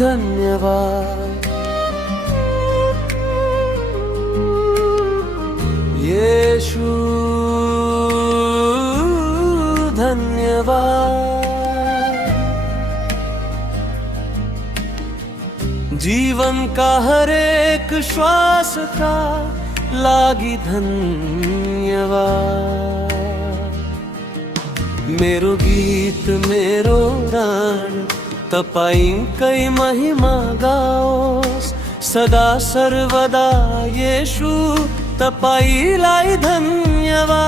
धन्यवाद। यीशु धन्यवाद। जीवन का हर एक श्वास का लागी धन्यवाद। मेरो गीत मेरो राण तपाई कई महिमा गाओस सदा सर्वदा। येशू तपाईलाई धन्यवाद।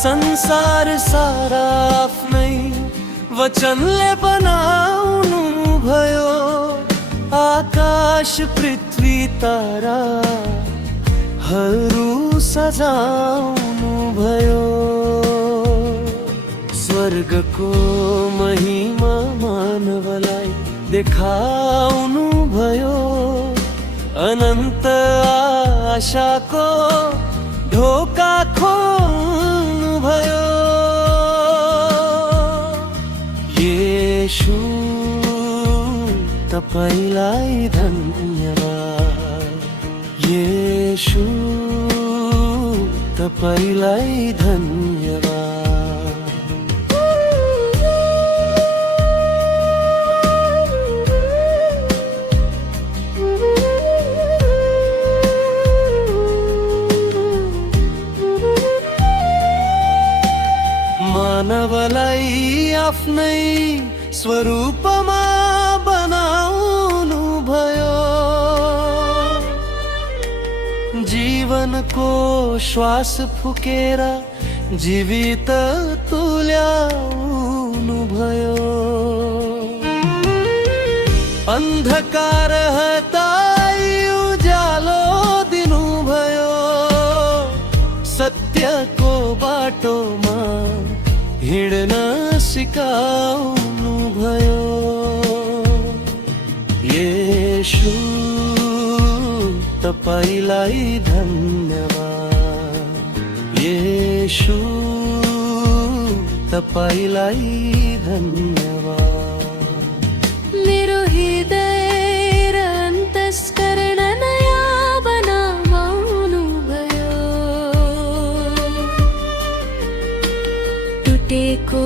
संसार सारा आफ्नै वचनले बनाउनु भयो। आकाश पृथ्वी ताराहरू सजाउनु भयो। स्वर्गको महिमा मानवलाई देखाउनु भयो। अनन्त आशाको ढोका खोल्नु भयो। येशू तपाईलाई धन्यवाद। येशू तपाईलाई धन्यवाद। मानवलाई आफ्नै स्वरूपमा बनाउनु भयो। जीवनको श्वास फुकेर जीवित तुल्याउनु भयो। अन्धकार हटाई उज्यालो दिनु भयो। सत्यको बाटोमा हिँड्न सिकाउनु भयो। येशू तपाईलाई धन्यवाद। येशू तपाईलाई धन्यवाद। मेरो हृदय र अन्तस्करण नयाँ बनाउनु भयो। टुटेको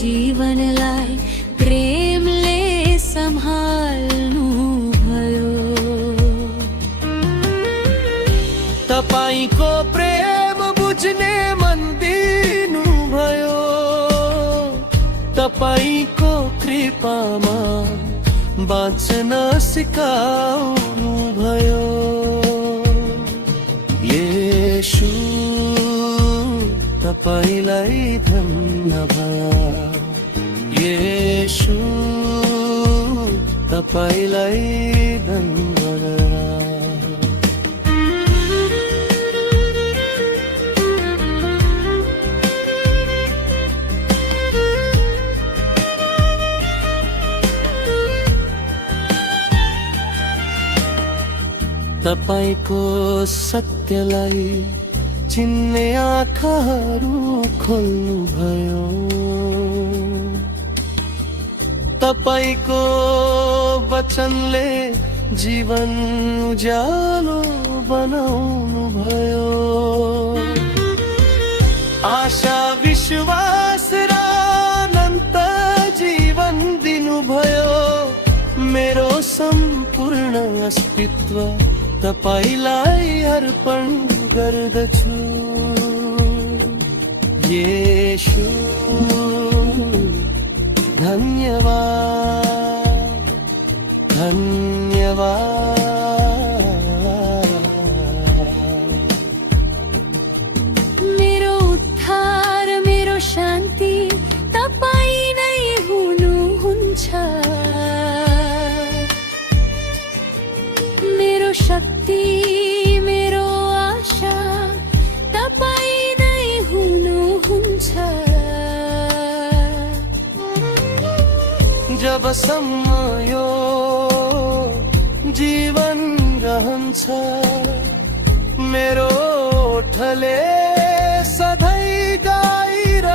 जीवनलाई प्रेमले सम्हाल्नु भयो। तपाईको प्रेम बुझ्ने मन दिनु भयो। तपाईको कृपामा बाँच्न सिकाउनु भयो। येशू तपाईलाई धन्यवाद। येशू तपाईलाई धन्यवाद। तपाईको सत्यलाई चिन्ने आँखाहरू खोल्नु भयो। तपाईको वचनले जीवन उज्यालो बनाउनु भयो। आशा विश्वास र अनन्त जीवन दिनुभयो। मेरो सम्पूर्ण अस्तित्व तपाईलाई अर्पण गर्दछु। येशू धन्यवाद। धन्यवाद। मेरो उद्धार मेरो शान्ति तपाई नै हुनुहुन्छ। मेरो शक्ति मेरो आशा तपाई नै हुनुहुन्छ। जबसम्म यो जीवन रहन्छ मेरो ओठले सधैँ गाइरहनेछ।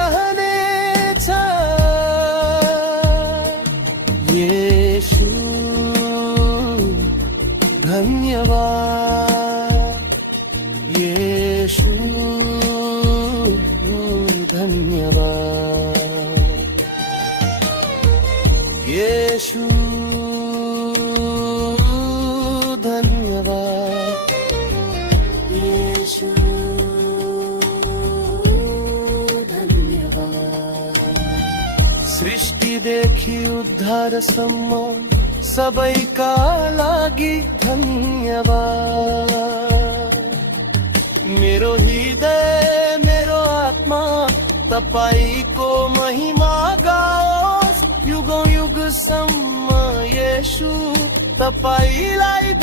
येशू धन्यवाद, येशू धन्यवाद। सृष्टि देखी उद्धार सम्म सबैका लागि धन्यवाद। मेरो हृदय मेरो आत्मा तपाईको महिमा गाओस् युगौं युगसम्म। येशू तपाईलाई